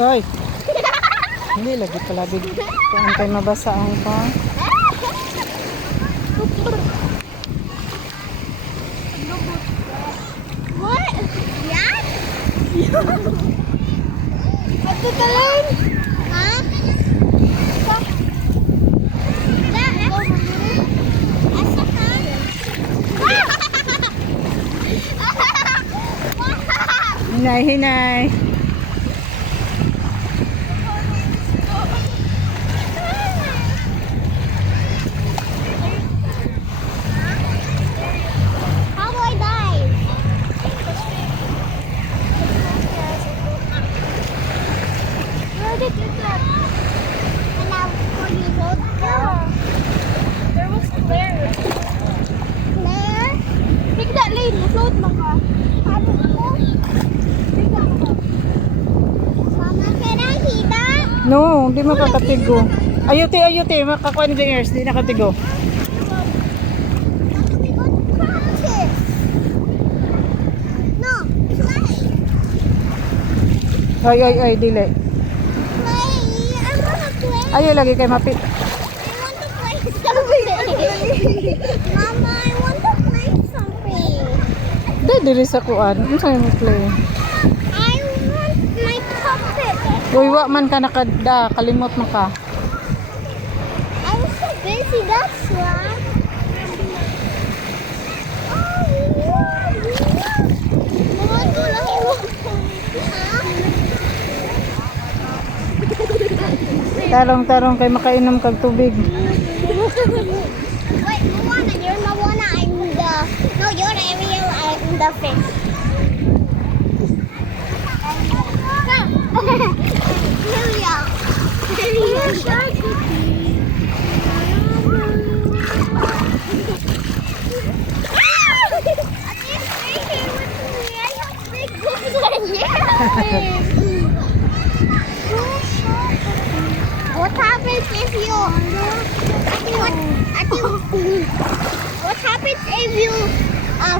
Oy. Hindi lagi pala big. Kung tayo mabasa ang pa. What? Yan? Pagkakalan? Ha? Hinay, hinay. How do I die? Where did you get? And now for you go. There was Claire. Claire? Take that lane. Float mo ka. Mama, can I see that? No, hindi makakatigo. Ayuti, ayuti. Makakuha ni Jingers. Hindi nakatigo. We got practice. No, play. Ay, ay, ay, dili. Play. I wanna play. Ayaw lagi kay mapi. I want to play something. Mama, I want to play something. Dili sa kuan. Ano sa'yo mo play? I want my puppet. Uy, wa man ka nakada. Kalimot mo ka. I was so busy, that's why. Tarong-tarong kay makainom kag tubig. Wait, Moana, you're Moana. I'm the. No, you're Ariel. I'm the fish. What happens if you? What happens if you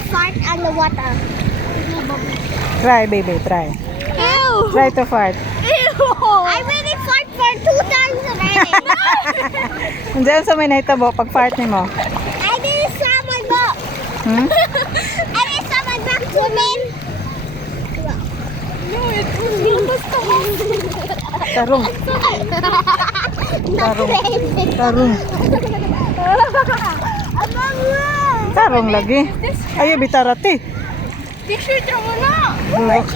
fart on the water? Try, baby, try. Ew! Try to fart. I really fart for 2 times already. Andiyan sa may nahitabo, pag fart ni mo. I didn't saw my butt. Hmm? I didn't saw my back swimming. No, it was Tarong. Tarong. Tarong. Tarong lagi. Ayo bitarati. T-shirt mo na. Bulok.